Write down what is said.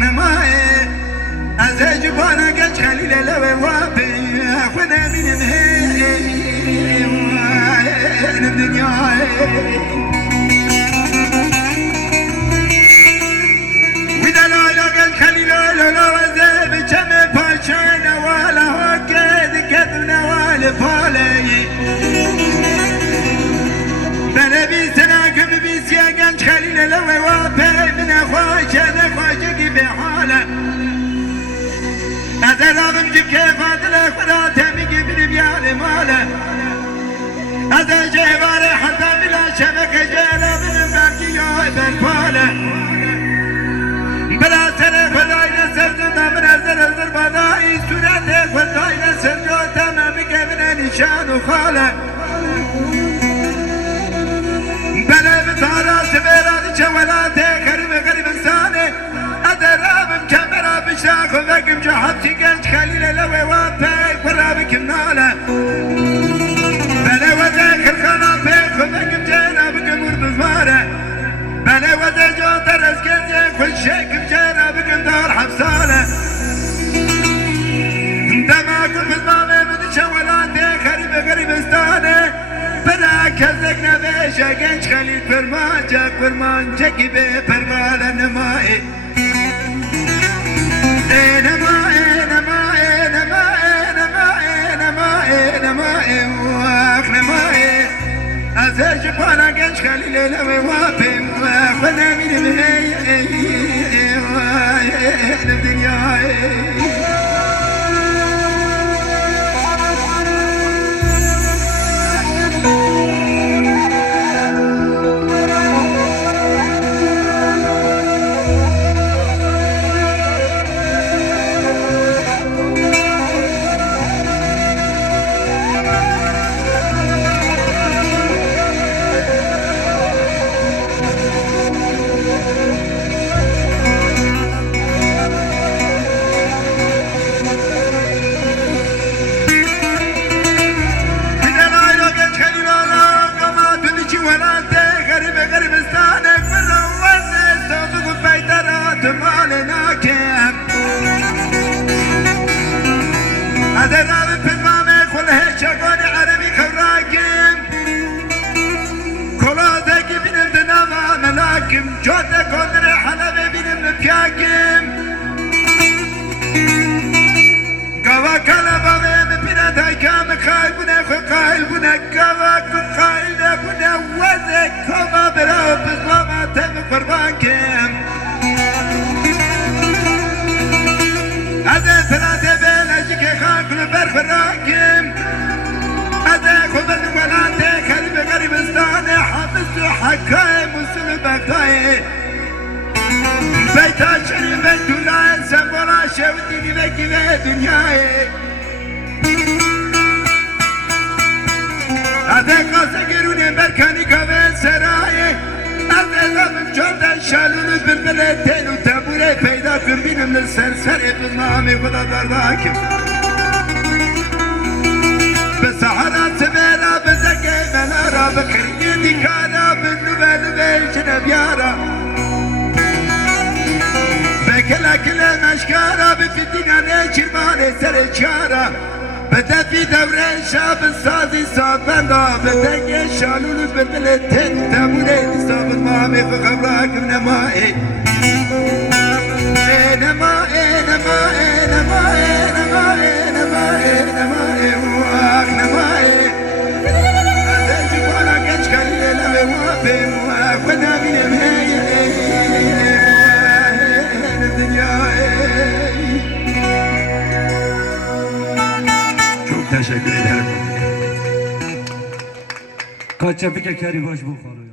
نمای از جبانا گچ خلیل لوی وابی خدا بینم هیم دنیای ودلالا گچ خلیل لوی بچم پاچه نوالا هکد کد نوال پالی بنبی سناکم بیسیا گچ خلیل لوی وابی من خواجه کی به حاله ازرابم که کیفات خدا تمیگی بینم یار ماله از جهوار حتی بلا شبکه جهلا بینم برکی یای برپاله بلا سر خدای نسر زنده من ازر بادایی صورت خدای نسر جو تمامی که من نشان و خاله بلا بطارا سبیرانی چولات غریبستانه ازرابم کمرا بشاق و بکم جحبتی گنج خلیل لوی وابک برا بکم ناله بلا وزه خلقانا پیک و بکم جینا بکم بزماره بلا وزه جو ترس گنجه کل شکم جینا بکم دار حبساله دما کل بزمامه بدی شولاته غریبستانه بلا کزک نبیشه گنج خلیل فرمانجه کی به فرمان نمایی از جبانا گنج خلیل لوی وابی خدا میرم هیم دنیای جوده کندر حلبه بینم پیاکیم گوا کلبا ویم پینا تایکام خیل بونه گوا کن خیل نبونه وزه کما برا بزماما تم قربان کیم از سراته بلجی که خان کنو برخوراکیم از خوبت ولاته خریب غریبستان حافظ و حکای مسلم بقای بیتا شریف دولای سنبولا شودینی بکی به دنیای از قاسه گرونه برکانی کابه سرای از ازامم چوندن شالونو بلبله تینو تبوره پیدا کن بینم لسر بزمامی خدا درداکم بسحرات سبيلا بزكي منارا بخريجي ديكارا بالنبال بيشنا بيارا بكلا مشكارا بفتنا نيشر ماني سرچارا بدا في دورين شاب الصازي صابندا بدنيا شالولو بالبلتين تابولين صاب المامي خبراك نمائي نمائي Teşekkür ederim. Kaç yapık ekleri baş bu falan.